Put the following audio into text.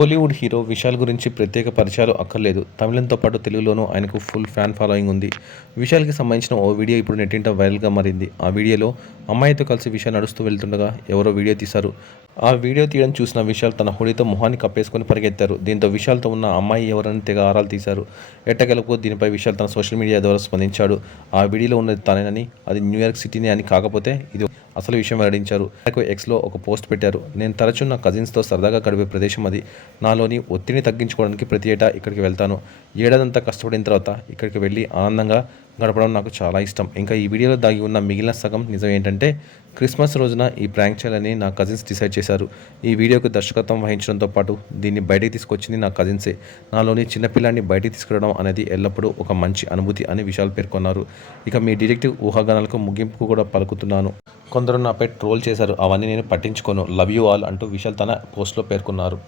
Bollywood hero Vishal గురించి ప్రత్యేక పరిచయాలు అక్కర్లేదు. తమిళంతో పాటు తెలుగులోనూ ఆయనకు ఫుల్ ఫ్యాన్ ఫాలోయింగ్ ఉంది. విశాల్‌కి సంబంధించిన ఓ వీడియో ఇప్పుడు నెట్టింట వైరల్‌గా మారింది. ఆ వీడియోలో అమ్మాయితో కలిసి విశాల్ నడుస్తూ వెళ్తుండగా ఎవరో వీడియో తీశారు. ఆ వీడియో తీయడం చూసిన విశాల్ తన హుడీతో మొహాన్ని కప్పేసుకొని పరిగెత్తారు. దీంతో విశాల్‌తో ఉన్న అమ్మాయి ఎవరని తెగ ఆరాలు తీశారు. ఎట్టకేలకు దీనిపై విశాల్ తన సోషల్ మీడియా ద్వారా స్పందించాడు. ఆ వీడియోలో ఉన్నది తానేనని, అది న్యూయార్క్ సిటీనే అని, కాకపోతే ఇది అసలు విషయం వెల్లడించారు. ఎక్స్‌లో ఒక పోస్ట్ పెట్టారు. నేను తరచూ నా కజిన్స్‌తో సరదాగా గడిపే ప్రదేశం అది. నాలోని ఒత్తిడిని తగ్గించుకోవడానికి ప్రతి ఏటా ఇక్కడికి వెళ్తాను. ఏడాదంతా కష్టపడిన తర్వాత ఇక్కడికి వెళ్ళి ఆనందంగా గడపడం నాకు చాలా ఇష్టం. ఇంకా ఈ వీడియోలో దాగి ఉన్న మిగిలిన సగం నిజం ఏంటంటే, క్రిస్మస్ రోజున ఈ ప్రాంక్ చేయాలని నా కజిన్స్ డిసైడ్ చేశారు. ఈ వీడియోకు దర్శకత్వం వహించడంతో పాటు దీన్ని బయటికి తీసుకొచ్చింది నా కజిన్సే. నాలోని చిన్నపిల్లాడిని బయటికి తీసుకురావడం అనేది ఎల్లప్పుడూ ఒక మంచి అనుభూతి అని విశాల్ పేర్కొన్నారు. ఇక మీ డిటెక్టివ్ ఊహాగానాలకు ముగింపు కూడా పలుకుతున్నాను. కొందరు నాపై ట్రోల్ చేశారు. అవన్నీ నేను పట్టించుకోను. లవ్ యూ ఆల్ అంటూ విశాల్ తన పోస్ట్‌లో పేర్కొన్నారు.